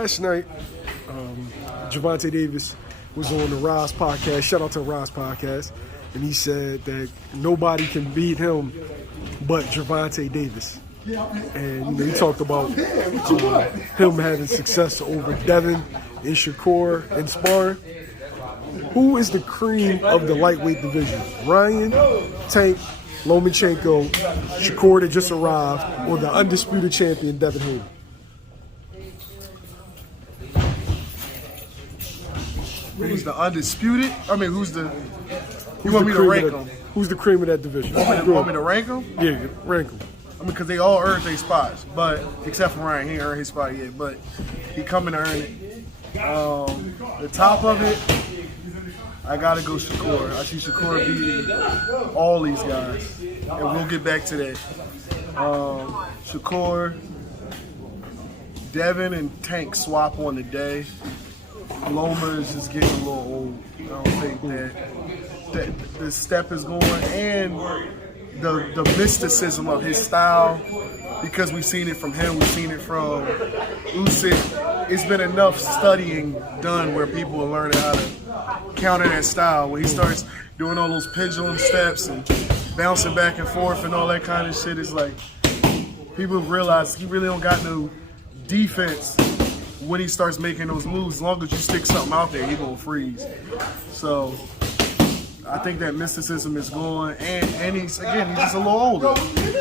last night, Gervonta Davis was on the Rise podcast. Shout out to the Rise podcast. And he said that nobody can beat him but Gervonta Davis. And he talked about him having success over Devin and Shakur in sparring. Who is the cream of the lightweight division? Ryan, Tank, Lomachenko, Shakur that just arrived, or the undisputed champion Devin Haney? Who's the undisputed? I mean, who's the... You want me to rank them? Who's the cream of that division? Want me to rank them? Yeah, rank them. I mean, because they all earned their spots, but except for Ryan, he ain't earned his spot yet, but he coming to earn it. The top of it, I gotta go Shakur. I see Shakur beating all these guys, and we'll get back to that. Shakur, Devin, and Tank swap on the day. Loma is just getting a little old. I don't think that the step is going, and the mysticism of his style, because we've seen it from him, we've seen it from Usyk. It's been enough studying done where people are learning how to counter that style. When he starts doing all those pendulum steps and bouncing back and forth and all that kind of shit, it's like people realize he really don't got no defense when he starts making those moves. As long as you stick something out there, he gonna freeze. So I think that mysticism is going, and he's just a little older.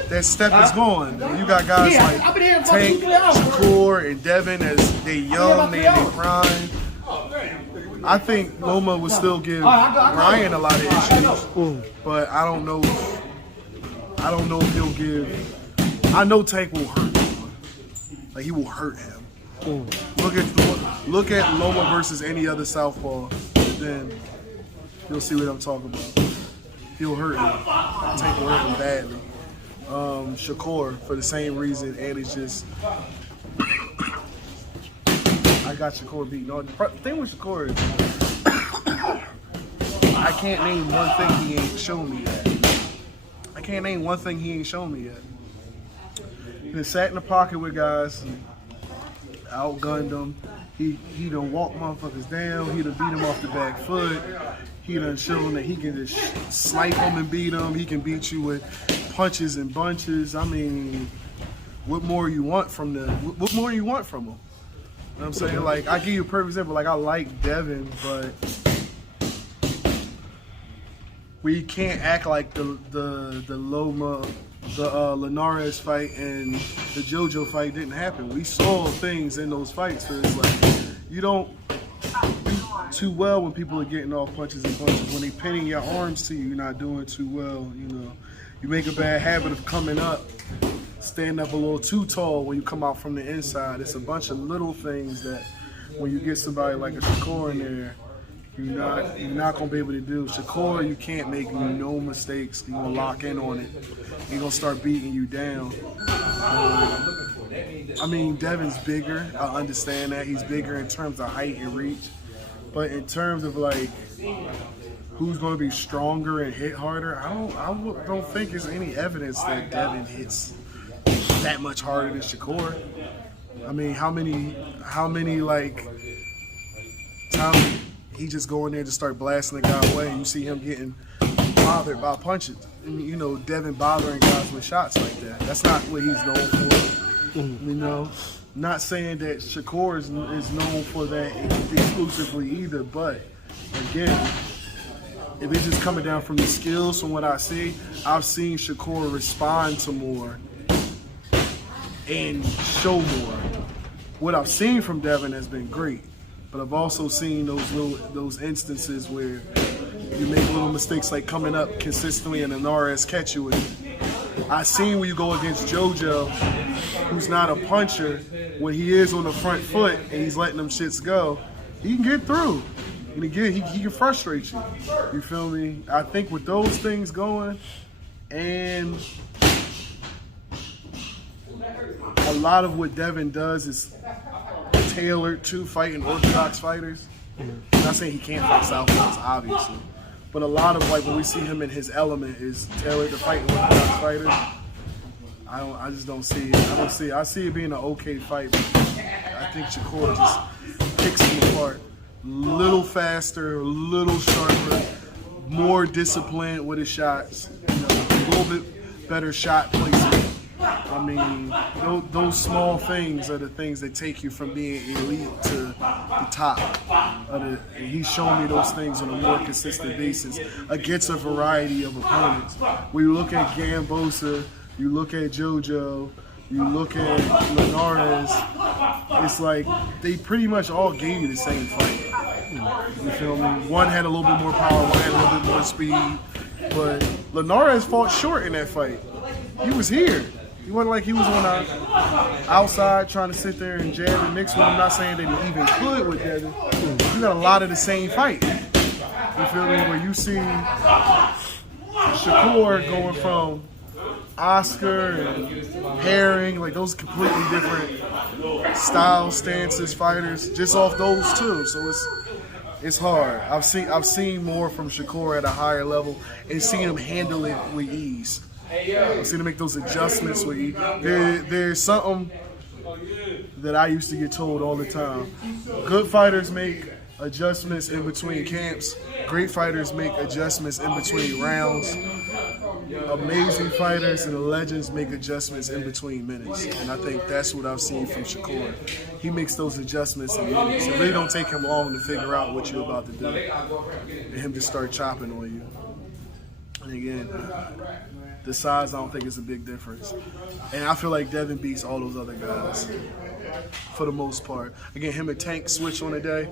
That step is going. You got guys like Tank, Shakur, and Devin as they young, they in their prime. I think Loma would still give Ryan a lot of issues, but I don't know if he'll give. I know Tank will hurt Loma. Like, he will hurt him. Look at Loma versus any other southpaw, then you'll see what I'm talking about. He'll hurt him. Tank will hurt him badly. Shakur, for the same reason, and it's just I got Shakur beat. No, the thing with Shakur is I can't name one thing he ain't shown me yet. He been sat in the pocket with guys and outgunned them. He done walked motherfuckers down. He done beat them off the back foot. He done shown that he can just snipe them and beat them. He can beat you with punches and bunches. I mean, what more you want from him? You know what I'm saying? Like, I give you a perfect example. Like, I like Devin, but we can't act like the Loma, the Linares fight and the JoJo fight didn't happen. We saw things in those fights where it's like, you don't do too well when people are getting off punches and punches. When they pinning your arms to you, you're not doing too well, you know. You make a bad habit of coming up, standing up a little too tall when you come out from the inside. It's a bunch of little things that when you get somebody like a Shakur in there, you're not gonna be able to do. Shakur, you can't make no mistakes. You're gonna lock in on it. He's gonna start beating you down. I mean, Devin's bigger. I understand that. He's bigger in terms of height and reach. But in terms of, like, who's gonna be stronger and hit harder, I don't think there's any evidence that Devin hits that much harder than Shakur. I mean, how many like times he just go in there to start blasting the guy away, and you see him getting bothered by punches. And, you know, Devin bothering guys with shots like that. That's not what he's known for. You know, not saying that Shakur is known for that exclusively either, but again, if it's just coming down from the skills from what I see, I've seen Shakur respond to more and show more. What I've seen from Devin has been great. But I've also seen those instances where you make little mistakes, like coming up consistently and an RS catch you with it. I've seen when you go against JoJo, who's not a puncher, when he is on the front foot and he's letting them shits go, he can get through. And again, he can frustrate you. You feel me? I think with those things going, and a lot of what Devin does is tailored to fighting orthodox fighters. I'm not saying he can't fight southpaws, obviously, but a lot of, like, when we see him in his element is tailored to fighting orthodox fighters. I just don't see it. I see it being an okay fight. But I think Shakur just picks him apart. Little faster, a little sharper, more disciplined with his shots. You know, a little bit better shot placement. I mean, those small things are the things that take you from being elite to the top. And he's shown me those things on a more consistent basis against a variety of opponents. When you look at Gambosa, you look at JoJo, you look at Linares, it's like they pretty much all gave you the same fight. You feel me? One had a little bit more power, one had a little bit more speed, but Linares fought short in that fight. He was here. He wasn't like he was on the outside trying to sit there and jab and mix with him. I'm not saying that he even could with Devin. You got a lot of the same fight. You feel me? Where you see Shakur going from Oscar and Herring, like those completely different styles, stances, fighters, just off those two. So it's hard. I've seen more from Shakur at a higher level and seen him handle it with ease. I've seen him make those adjustments with ease. There's something that I used to get told all the time. Good fighters make adjustments in between camps. Great fighters make adjustments in between rounds. Amazing fighters and legends make adjustments in between minutes. And I think that's what I've seen from Shakur. He makes those adjustments in minutes. It really don't take him long to figure out what you're about to do. And him to start chopping on you. And again, the size I don't think is a big difference. And I feel like Devin beats all those other guys for the most part. Again, him and Tank switch on a day.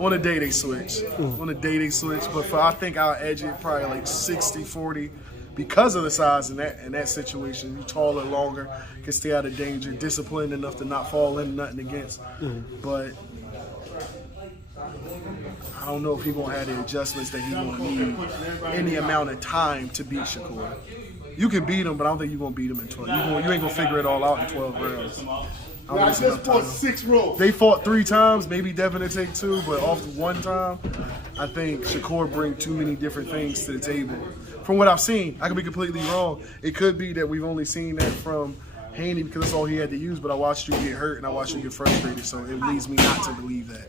On a day they switch. On a day they switch. But I think I'll edge it probably like 60-40 because of the size in that situation. You're taller, longer, can stay out of danger, disciplined enough to not fall into nothing against. But I don't know if he's going to have the adjustments that he's going to need in the amount of time to beat Shakur. You can beat him, but I don't think you're going to beat him in 12. You ain't going to figure it all out in 12 rounds. I just fought 6 rounds. They fought 3 times. Maybe Devin will take 2, but off one time, I think Shakur brings too many different things to the table. From what I've seen, I could be completely wrong. It could be that we've only seen that from Haney because that's all he had to use, but I watched you get hurt and I watched you get frustrated, so it leads me not to believe that.